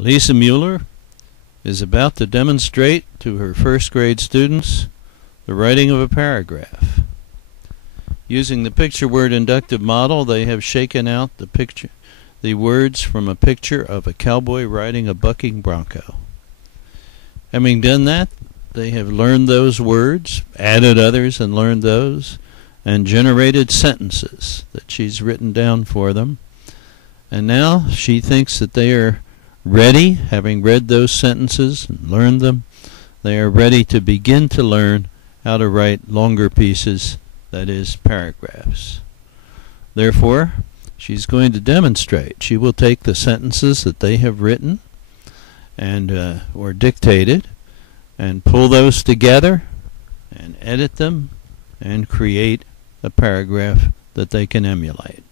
Lisa Mueller is about to demonstrate to her first grade students the writing of a paragraph. Using the picture word inductive model, they have shaken out the words from a picture of a cowboy riding a bucking bronco. Having done that, they have learned those words, added others and learned those, and generated sentences that she's written down for them. And now she thinks that they are ready, having read those sentences and learned them, they are ready to begin to learn how to write longer pieces, that is, paragraphs. Therefore, she's going to demonstrate. She will take the sentences that they have written and or dictated and pull those together and edit them and create a paragraph that they can emulate.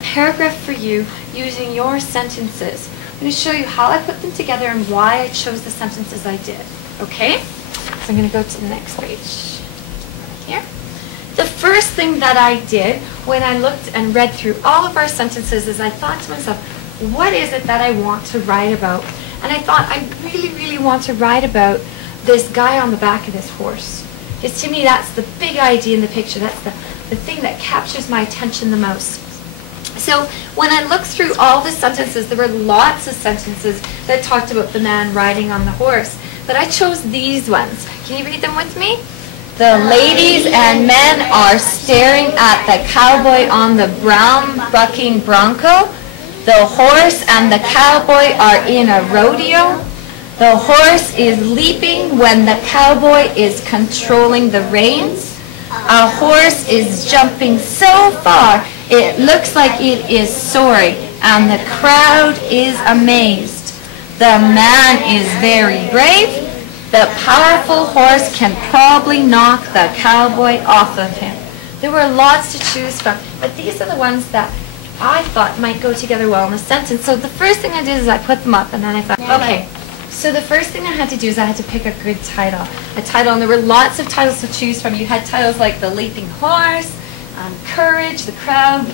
Paragraph for you using your sentences. I'm going to show you how I put them together and why I chose the sentences I did. Okay? So I'm going to go to the next page. Here. The first thing that I did when I looked and read through all of our sentences is I thought to myself, what is it that I want to write about? And I thought, I really, really want to write about this guy on the back of this horse. Because to me, that's the big idea in the picture. That's the thing that captures my attention the most. So when I looked through all the sentences, there were lots of sentences that talked about the man riding on the horse. But I chose these ones. Can you read them with me? The ladies and men are staring at the cowboy on the brown bucking bronco. The horse and the cowboy are in a rodeo. The horse is leaping when the cowboy is controlling the reins. A horse is jumping so far it looks like it is soaring, and the crowd is amazed. The man is very brave. The powerful horse can probably knock the cowboy off of him. There were lots to choose from, but these are the ones that I thought might go together well in a sentence. So the first thing I did is I put them up, and then I thought, okay. So the first thing I had to do is I had to pick a good title. And there were lots of titles to choose from. You had titles like The Leaping Horse, Courage, The Crowd,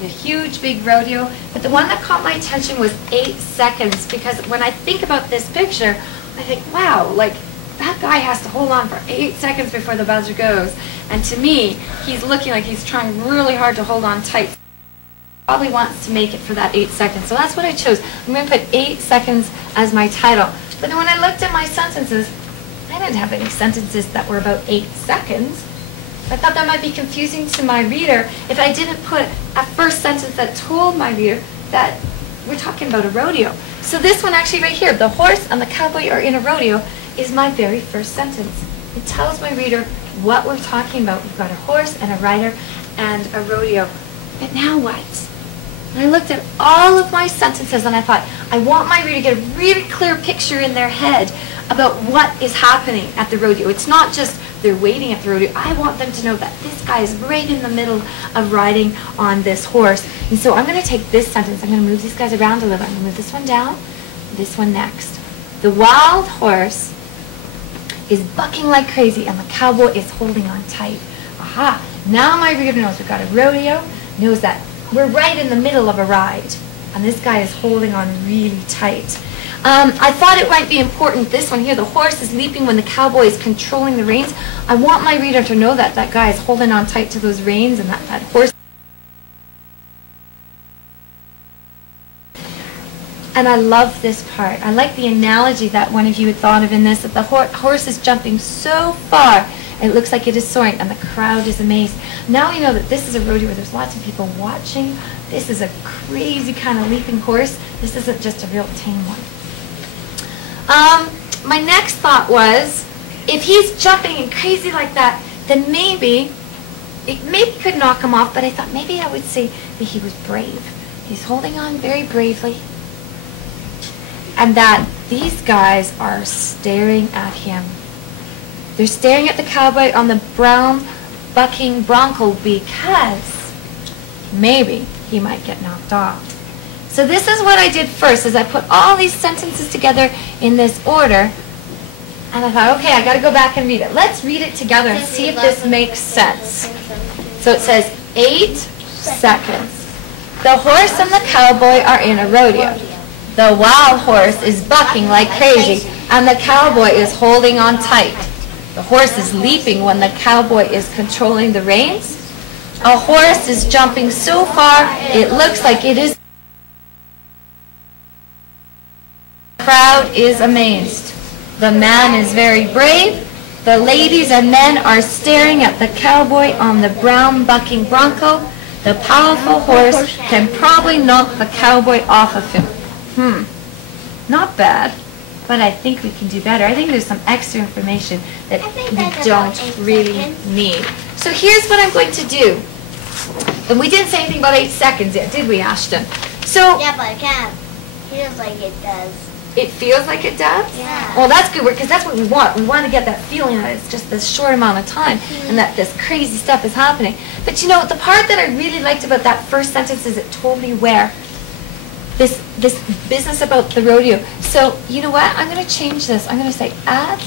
The Huge Big Rodeo. But the one that caught my attention was 8 seconds, because when I think about this picture, I think, wow, like that guy has to hold on for 8 seconds before the buzzer goes. And to me, he's looking like he's trying really hard to hold on tight. Probably wants to make it for that 8 seconds. So that's what I chose. I'm going to put 8 seconds as my title. But then when I looked at my sentences, I didn't have any sentences that were about 8 seconds. I thought that might be confusing to my reader if I didn't put a first sentence that told my reader that we're talking about a rodeo. So this one actually right here, the horse and the cowboy are in a rodeo, is my very first sentence. It tells my reader what we're talking about. We've got a horse and a rider and a rodeo. But now what? And I looked at all of my sentences and I thought, I want my reader to get a really clear picture in their head about what is happening at the rodeo. It's not just they're waiting at the rodeo. I want them to know that this guy is right in the middle of riding on this horse. And so I'm going to take this sentence. I'm going to move these guys around a little. I'm going to move this one down, this one next. The wild horse is bucking like crazy and the cowboy is holding on tight. Aha! Now my reader knows we've got a rodeo, knows that we're right in the middle of a ride, and this guy is holding on really tight. I thought it might be important, this one here, the horse is leaping when the cowboy is controlling the reins. I want my reader to know that that guy is holding on tight to those reins and that horse. And I love this part. I like the analogy that one of you had thought of in this, that the horse is jumping so far it looks like it is soaring, and the crowd is amazed. Now we know that this is a rodeo where there's lots of people watching. This is a crazy kind of leaping horse. This isn't just a real tame one. My next thought was, if he's jumping and crazy like that, then maybe it could knock him off, but I thought maybe I would say that he was brave. He's holding on very bravely, and that these guys are staring at him. They're staring at the cowboy on the brown bucking bronco because maybe he might get knocked off. So this is what I did first, is I put all these sentences together in this order, and I thought, okay, I got to go back and read it. Let's read it together and see if this makes sense. So it says 8 seconds. The horse and the cowboy are in a rodeo. The wild horse is bucking like crazy, and the cowboy is holding on tight. The horse is leaping when the cowboy is controlling the reins. A horse is jumping so far, it looks like it is. The crowd is amazed. The man is very brave. The ladies and men are staring at the cowboy on the brown bucking bronco. The powerful horse can probably knock the cowboy off of him. Not bad, but I think we can do better. I think there's some extra information that we don't really need. So here's what I'm going to do. And we didn't say anything about 8 seconds yet, did we, Ashton? So yeah, but it kind of feels like it does. It feels like it does? Yeah. Well, that's good, because that's what we want. We want to get that feeling that it's just this short amount of time and that this crazy stuff is happening. But you know, the part that I really liked about that first sentence is it told me where this business about the rodeo. So, you know what? I'm going to change this. I'm going to say at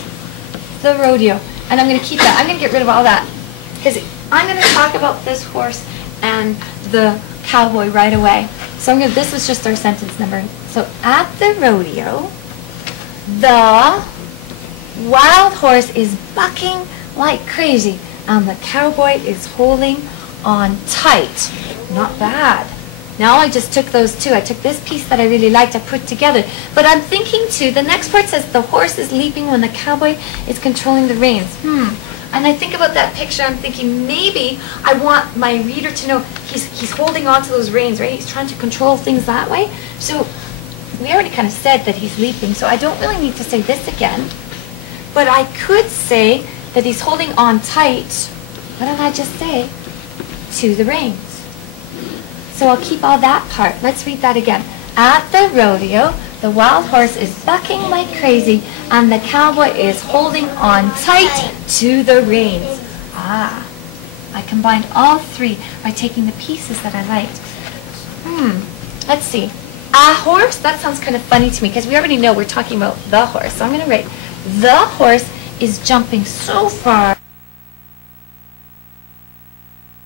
the rodeo. And I'm going to keep that. I'm going to get rid of all that. Because I'm going to talk about this horse and the cowboy right away. So this was just our sentence number. So at the rodeo, the wild horse is bucking like crazy and the cowboy is holding on tight. Not bad. Now I just took those two. I took this piece that I really liked, I put together. But I'm thinking too, the next part says the horse is leaping when the cowboy is controlling the reins. And I think about that picture, I'm thinking maybe I want my reader to know he's holding on to those reins, right? He's trying to control things that way. So we already kind of said that he's leaping, so I don't really need to say this again. But I could say that he's holding on tight, what did I just say? To the reins. So I'll keep all that part. Let's read that again. At the rodeo, the wild horse is bucking like crazy, and the cowboy is holding on tight to the reins. I combined all three by taking the pieces that I liked. Let's see. A horse, that sounds kind of funny to me, because we already know we're talking about the horse. So I'm going to write, the horse is jumping so far.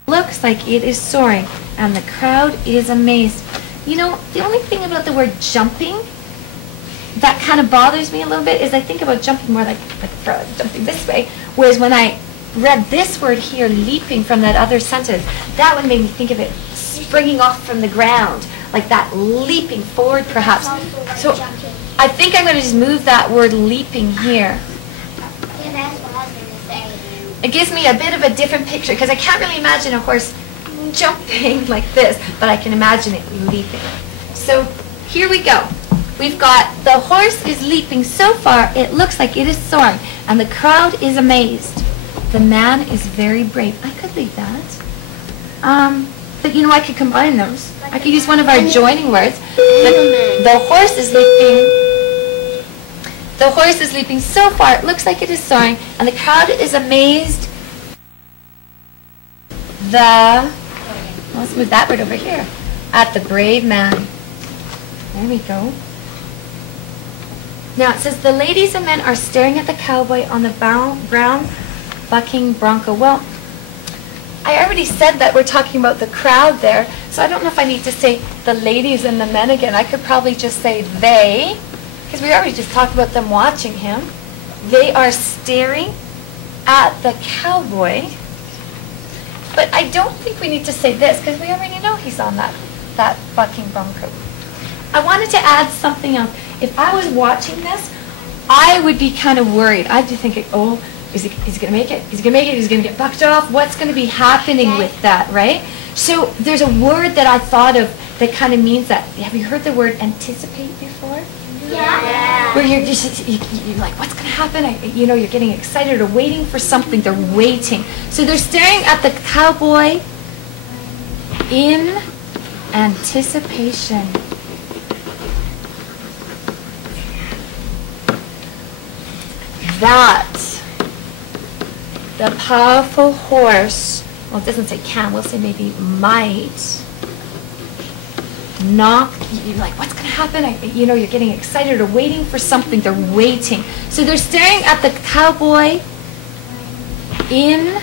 Looks like it is soaring, and the crowd is amazed. You know, the only thing about the word jumping that kind of bothers me a little bit is I think about jumping more like jumping this way, whereas when I read this word here, leaping, from that other sentence, that one made me think of it springing off from the ground, like that leaping forward perhaps. So I think I'm going to just move that word leaping here. Yeah, that's what I was going to say. It gives me a bit of a different picture, because I can't really imagine a horse jumping like this, but I can imagine it leaping. So here we go. We've got the horse is leaping so far it looks like it is soaring, and the crowd is amazed. The man is very brave. I could leave that. But you know, I could combine those. I could use one of our joining words. The horse is leaping. The horse is leaping so far it looks like it is soaring, and the crowd is amazed. Let's move that word over here. At the brave man. There we go. Now it says the ladies and men are staring at the cowboy on the brown bucking bronco. Well, I already said that we're talking about the crowd there, so I don't know if I need to say the ladies and the men again. I could probably just say they, because we already just talked about them watching him. They are staring at the cowboy. But I don't think we need to say this, because we already know he's on that bucking bronco. I wanted to add something else. If I was watching this, I would be kind of worried. I'd be thinking, oh, is he going to make it? Is he going to make it? Is he going to get bucked off? What's going to be happening with that, right? So there's a word that I thought of that kind of means that. Have you heard the word anticipate before? Yeah. Where you're like, what's going to happen? You know, you're getting excited or waiting for something. They're waiting. So they're staring at the cowboy in anticipation. That the powerful horse, well, it doesn't say can, we'll say maybe might knock, you're like, what's going to happen? You know, you're getting excited or waiting for something. They're waiting. So they're staring at the cowboy in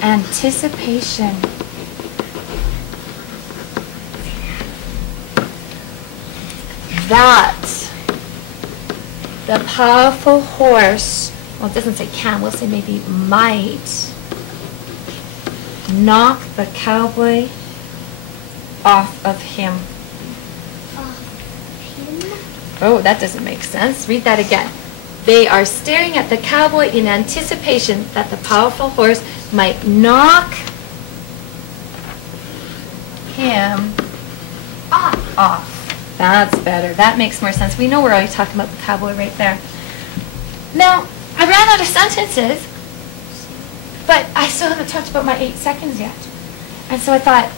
anticipation. that the powerful horse, well, it doesn't say can, we'll say maybe might knock the cowboy off of him. Oh, that doesn't make sense. Read that again. They are staring at the cowboy in anticipation that the powerful horse might knock him off. That's better. That makes more sense. We know we're already talking about the cowboy right there. Now, I ran out of sentences, but I still haven't talked about my 8 seconds yet. And so I thought,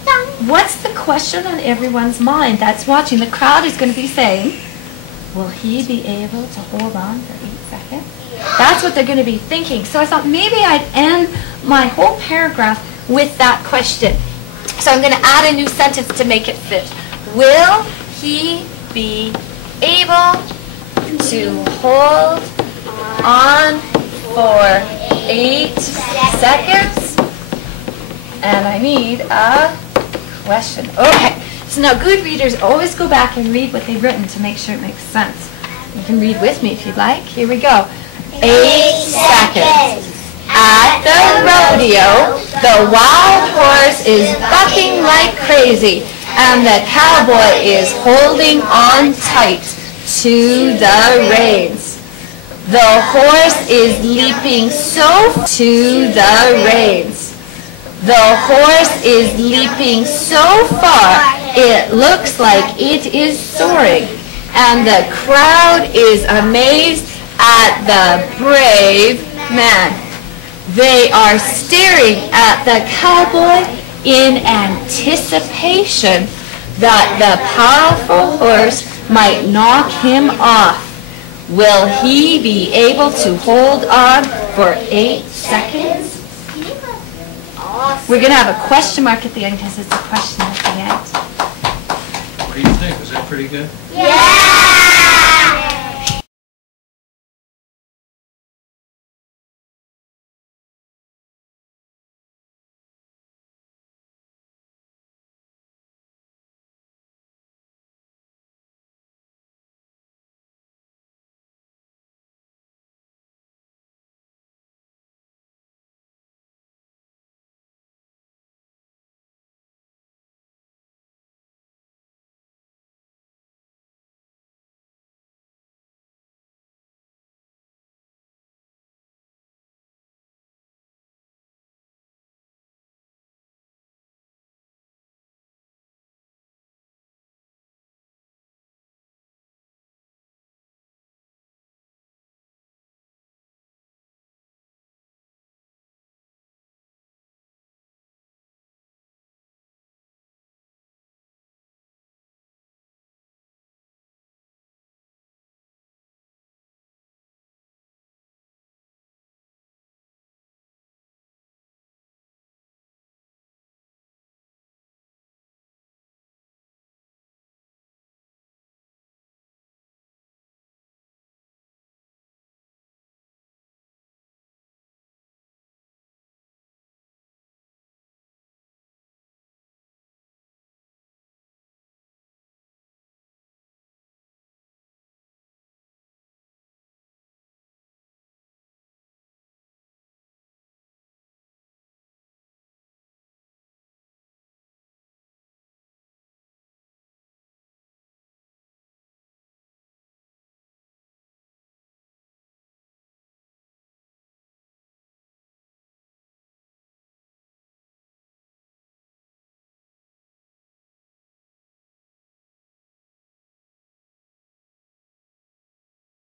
what's the question on everyone's mind that's watching? The crowd is going to be saying, will he be able to hold on for 8 seconds? That's what they're going to be thinking. So I thought maybe I'd end my whole paragraph with that question. So I'm going to add a new sentence to make it fit. Will he be able to hold on for 8 seconds? And I need a question. Okay. So now good readers always go back and read what they've written to make sure it makes sense. You can read with me if you'd like. Here we go. 8 seconds. At the rodeo, the wild horse is bucking like crazy, and the cowboy is holding on tight to the reins. The horse is leaping so to the reins. The horse is leaping so far, it looks like it is soaring, and the crowd is amazed at the brave man. They are staring at the cowboy in anticipation that the powerful horse might knock him off. Will he be able to hold on for 8 seconds? We're going to have a question mark at the end because it's a question at the end. What do you think? Was that pretty good? Yeah!